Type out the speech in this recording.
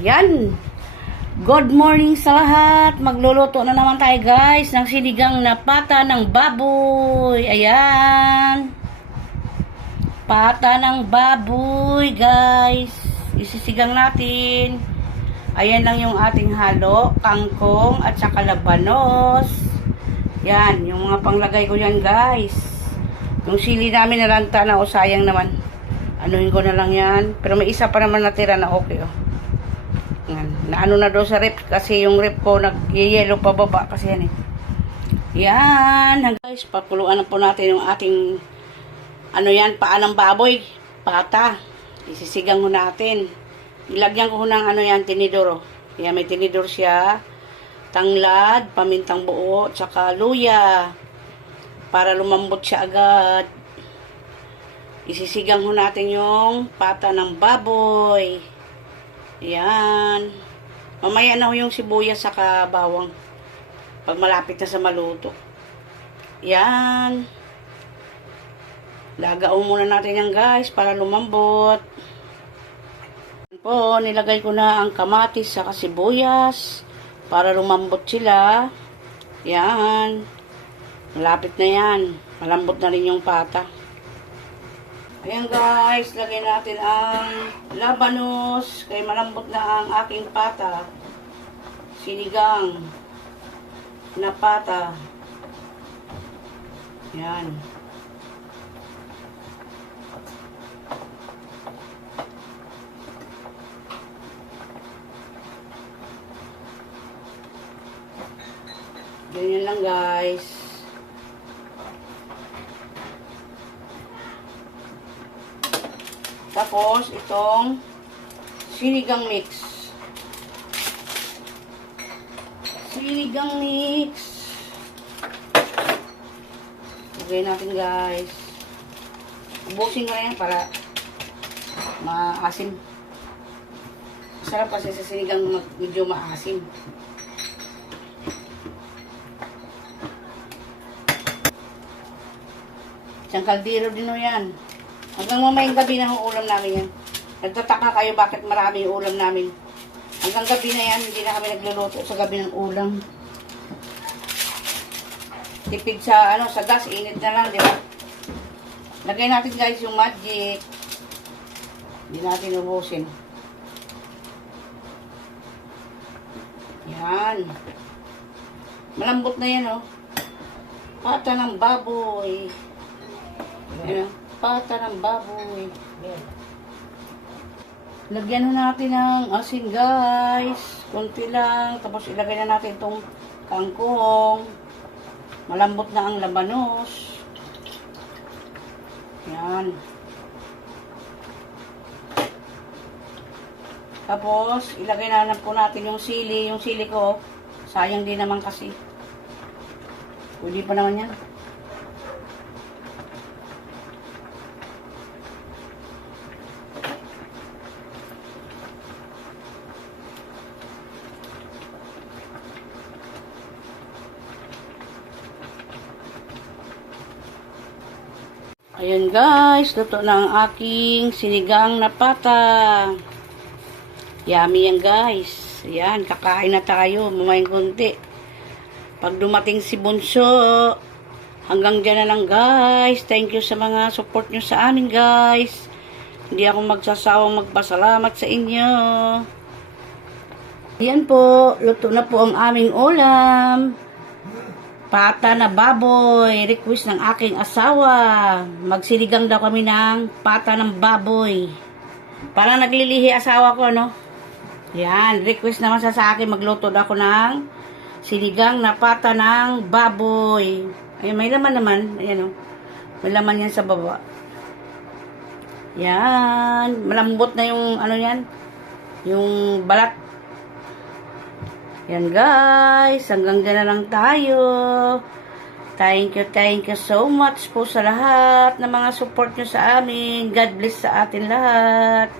Yan. Good morning sa lahat. Magluluto na naman tayo guys ng sinigang na pata ng baboy. Ayan. Pata ng baboy guys. Isisigang natin. Ayan lang yung ating halo. Kangkong at saka labanos. Yan. Yung mga panglagay ko yan guys. Yung sili namin nalanta na o sayang naman. Anuhin ko na lang yan. Pero may isa pa naman natira na okay oh. Yan. Naano na daw sa rep kasi yung rep ko nag-yellow pa baba kasi yan eh. Yan. Guys, papuluan na po natin yung ating ano yan, paa ng baboy. Pata. Isisigang ho natin. Ilagyan ko ng ano yan, tinidor. Oh. Yan, may tinidor siya. Tanglad, pamintang buo, tsaka luya. Para lumambot siya agad. Isisigang ho natin yung pata ng baboy. Yan. Mamaya na ho yung sibuyas saka bawang. Pag malapit na sa maluto. Yan. Lagaon muna natin yan guys para lumambot. Po, nilagay ko na ang kamatis saka sibuyas para lumambot sila. Yan. Malapit na yan. Malambot na rin yung pata. Ayan guys, lagay natin ang labanos. Kaya malambot na ang aking pata. Sinigang na pata. Yan. Ganyan lang guys. Tapos, itong sinigang mix. Sinigang mix. Lagay natin guys. Ubusin ko yan para maasim. Sarap kasi sa sinigang medyo maasim. Isang kaldero din o yan. Hanggang mamayang gabi na ang ulam namin yan. Nagtataka kayo bakit marami yung ulam namin. Hanggang gabi na yan, hindi na kami nagluluto sa gabi ng ulam. Tipid sa, ano, sa gas, init na lang, di ba? Lagay natin guys yung magic. Hindi natin ubusin. Yan. Malambot na yan, oh. Pata ng baboy. Ayan, pata ng baboy. Lagyan na natin ng asin, guys. Kunti lang. Tapos ilagay na natin itong kangkong. Malambot na ang labanos. Yan. Tapos, ilagay na lang po natin yung sili. Yung sili ko, sayang din naman kasi. Pwede pa naman yan. Ayan guys, luto na ang aking sinigang na pata. Yummy yan guys. Ayan, kakain na tayo. Mamayin konti. Pag dumating si Bunso, hanggang dyan na lang guys. Thank you sa mga support nyo sa amin guys. Hindi ako magsasawang magpasalamat sa inyo. Ayan po, luto na po ang aming ulam. Pata na baboy, request ng aking asawa. Magsiligang daw kami ng pata ng baboy. Parang naglilihi asawa ko, no? Yan, request naman sa sa akin, magluto daw ako ng sinigang na pata ng baboy. Ay, may laman naman. Ayan, oh. May laman yan sa baba. Yan. Malambot na yung, ano yan? Yung balat. Yan guys, hanggang dyan na lang tayo. Thank you, thank you so much po sa lahat ng mga support nyo sa amin. God bless sa atin lahat.